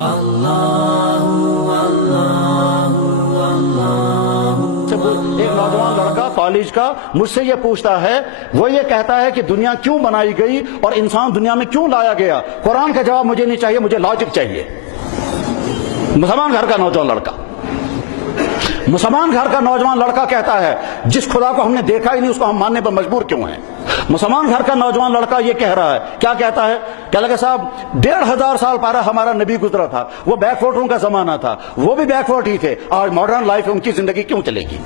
ایک نوجوان لڑکا کالج کا مجھ سے یہ پوچھتا ہے، وہ یہ کہتا ہے کہ دنیا کیوں بنائی گئی اور انسان دنیا میں کیوں لایا گیا؟ قرآن کا جواب مجھے نہیں چاہیے، مجھے لاجک چاہیے۔ مسلمان گھر کا نوجوان لڑکا کہتا ہے جس خدا کو ہم نے دیکھا ہی نہیں اس کو ہم ماننے پر مجبور کیوں ہیں؟ مسلمان گھر کا نوجوان لڑکا یہ کہہ رہا ہے، کیا کہتا ہے؟ کہہ لگا صاحب 1500 سال پہلے ہمارا نبی گزرا تھا، وہ بیک وارڈوں کا زمانہ تھا، وہ بھی بیک وارڈ ہی تھے، آج ماڈرن لائف ان کی زندگی کیوں چلے گی؟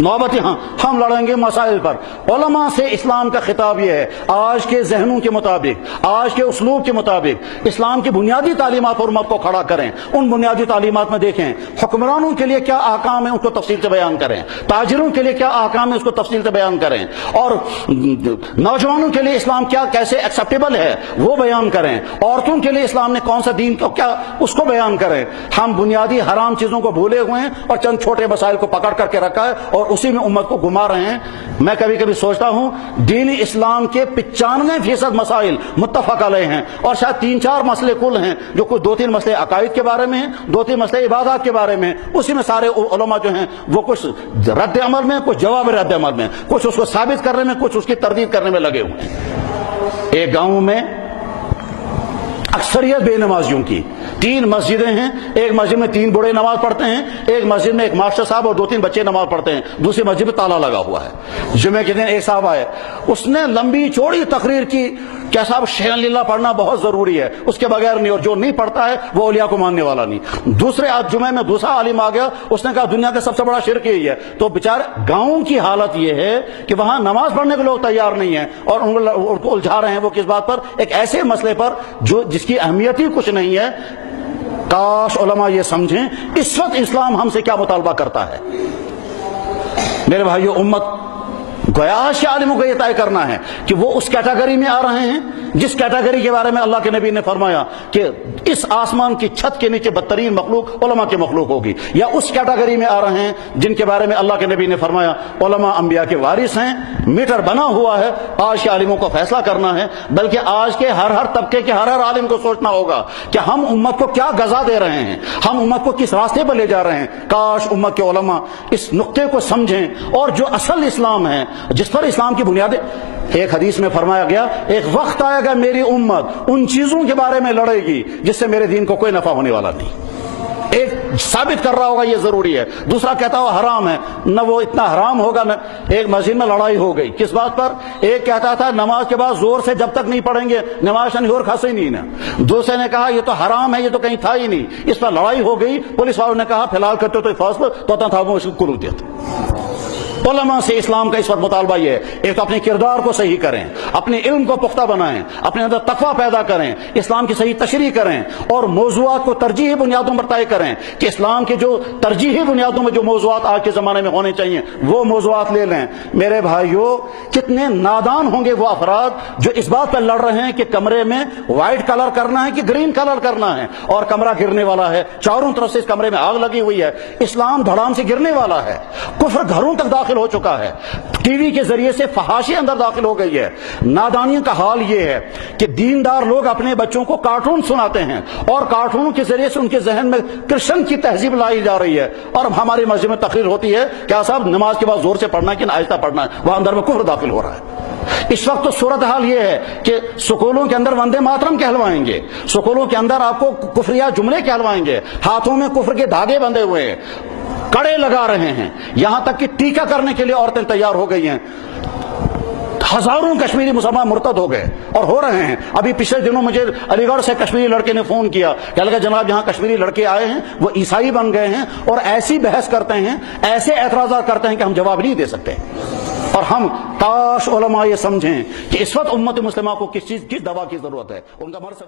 نوبت یہاں ہم لڑیں گے مسائل پر۔ علماء سے اسلام کا خطاب یہ ہے، آج کے ذہنوں کے مطابق، آج کے اسلوب کے مطابق اسلام کی بنیادی تعلیمات پر امت کو کھڑا کریں۔ ان بنیادی تعلیمات میں دیکھیں حکمرانوں کے لیے کیا احکام ہیں، ان کو تفصیل سے بیان کریں، تاجروں کے لیے کیا احکام ہیں اس کو تفصیل سے بیان کریں، اور نوجوانوں کے لیے اسلام کیا کیسے ایکسیپٹیبل ہے وہ بیان کریں، عورتوں کے لیے اسلام نے کون سا دین کو کیا اس کو بیان کریں۔ ہم بنیادی حرام چیزوں کو بھولے ہوئے ہیں اور چند چھوٹے مسائل کو پکڑ کر کے رکھا ہے اور اسی میں امت کو گھما رہے ہیں۔ میں کبھی کبھی سوچتا ہوں دین اسلام کے 95% مسائل متفق علیہ ہیں، اور شاید 3-4 مسئلے کل ہیں جو کچھ 2-3 مسئلے عقائد کے بارے میں ہیں، 2-3 مسئلے عبادات کے بارے میں، اسی میں سارے علماء جو ہیں وہ کچھ رد عمل میں، کچھ جواب رد عمل میں، کچھ اس کو ثابت کرنے میں، کچھ اس کی تردید کرنے میں لگے ہوئے ہیں۔ ایک گاؤں میں اکثریت بے نمازیوں کی 3 مسجدیں ہیں، ایک مسجد میں 3 بوڑھے نماز پڑھتے ہیں، ایک مسجد میں ایک ماسٹر صاحب اور 2-3 بچے نماز پڑھتے ہیں، دوسری مسجد میں تالا لگا ہوا ہے۔ جمعے کے دن ایک صاحب آئے، اس نے لمبی چوڑی تقریر کی کہ صاحب شیخ للہ پڑھنا بہت ضروری ہے، اس کے بغیر نہیں، اور جو نہیں پڑھتا ہے وہ اولیاء کو ماننے والا نہیں۔ دوسرے جمعے میں دوسرا عالم آ گیا، اس نے کہا دنیا کا سب سے بڑا شرک یہی ہے۔ تو بیچارے گاؤں کی حالت یہ ہے کہ وہاں نماز پڑھنے کے لوگ تیار نہیں ہیں، اور ان کو الجھا رہے ہیں وہ کس بات پر؟ ایک ایسے مسئلے پر جس کی اہمیت ہی کچھ نہیں ہے۔ کاش علماء یہ سمجھیں اس وقت اسلام ہم سے کیا مطالبہ کرتا ہے۔ میرے بھائیو، امت گویا کے عالموں کو یہ طے کرنا ہے کہ وہ اس کیٹیگری میں آ رہے ہیں جس کیٹیگری کے بارے میں اللہ کے نبی نے فرمایا کہ اس آسمان کی چھت کے نیچے بدترین مخلوق علماء کی مخلوق ہوگی، یا اس کیٹیگری میں آ رہے ہیں جن کے بارے میں اللہ کے نبی نے فرمایا علماء انبیاء کے وارث ہیں۔ میٹر بنا ہوا ہے، آج کے عالموں کو فیصلہ کرنا ہے، بلکہ آج کے ہر طبقے کے ہر عالم کو سوچنا ہوگا کہ ہم امت کو کیا غذا دے رہے ہیں، ہم امت کو کس راستے پر لے جا رہے ہیں۔ کاش امت کے علماء اس نقطے کو سمجھیں اور جو اصل اسلام ہے جس پر اسلام کی بنیادیں، ایک حدیث میں فرمایا گیا ایک وقت آئے گا میری امت ان چیزوں کے بارے میں لڑے گی جس سے میرے دین کو کوئی نفع ہونے والا نہیں۔ ایک ثابت کر رہا ہوگا یہ ضروری ہے، دوسرا کہتا ہو حرام ہے، نہ وہ اتنا حرام ہوگا نہ۔ ایک مسجد میں لڑائی ہو گئی، کس بات پر؟ ایک کہتا تھا نماز کے بعد زور سے جب تک نہیں پڑھیں گے نماز نہیں اور کھاسے نہیں نا، دوسرے نے کہا یہ تو حرام ہے، یہ تو کہیں تھا ہی نہیں۔ اس پر لڑائی ہو گئی، پولیس والوں نے کہا فی الحال کرتے تو فاصلہ تو تھا وہ قلوتیت۔ علماء سے اسلام کا اس وقت مطالبہ یہ ہے، ایک تو اپنے کردار کو صحیح کریں، اپنے علم کو پختہ بنائیں، اپنے اندر تقویٰ پیدا کریں، اسلام کی صحیح تشریح کریں، اور موضوعات کو ترجیحی بنیادوں پر طے کریں کہ اسلام کے جو ترجیحی بنیادوں میں جو موضوعات آج کے زمانے میں ہونے چاہیے وہ موضوعات لے لیں۔ میرے بھائیو، کتنے نادان ہوں گے وہ افراد جو اس بات پر لڑ رہے ہیں کہ کمرے میں وائٹ کلر کرنا ہے کہ گرین کلر کرنا ہے، اور کمرہ گرنے والا ہے، چاروں طرف سے اس کمرے میں آگ لگی ہوئی ہے، اسلام دھڑام سے گرنے والا ہے، کفر گھروں تک داخل ہو چکا ہے، ٹی وی کے ذریعے سے فحاشی اندر داخل ہو گئی ہے۔ نادانیوں کا حال یہ ہے کہ دیندار لوگ اپنے بچوں کو کارٹون سناتے ہیں اور کارٹونوں کے ذریعے سے ان کے ذہن میں کرسچن کی تہذیب لائی جا رہی ہے، اور ہماری مسجد میں تقریر ہوتی ہے کیا صاحب نماز کے بعد زور سے پڑھنا ہے کہ آہستہ پڑھنا ہے، وہاں اندر میں کفر داخل ہو رہا ہے۔ اس وقت تو صورتحال یہ ہے کہ سکولوں کے اندر وندے ماترم کہلوائیں گے، سکولوں کے اندر آپ کو کفریہ جملے کہلوائیں گے، ہاتھوں میں کفر کے دھاگے بندھے ہوئے ہیں، کڑے لگا رہے ہیں، یہاں تک کہ ٹیکہ کرنے کے لیے عورتیں تیار ہو گئی ہیں۔ ہزاروں کشمیری مسلمان مرتد ہو گئے اور ہو رہے ہیں۔ ابھی پچھلے دنوں مجھے علی گڑھ سے کشمیری لڑکے نے فون کیا کہ لگا جناب یہاں کشمیری لڑکے آئے ہیں وہ عیسائی بن گئے ہیں اور ایسی بحث کرتے ہیں، ایسے اعتراضات کرتے ہیں کہ ہم جواب نہیں دے سکتے۔ اور ہم کاش علماء یہ سمجھیں کہ اس وقت امت مسلمہ کو کس دوا کی ضرورت ہے، ان کا مرض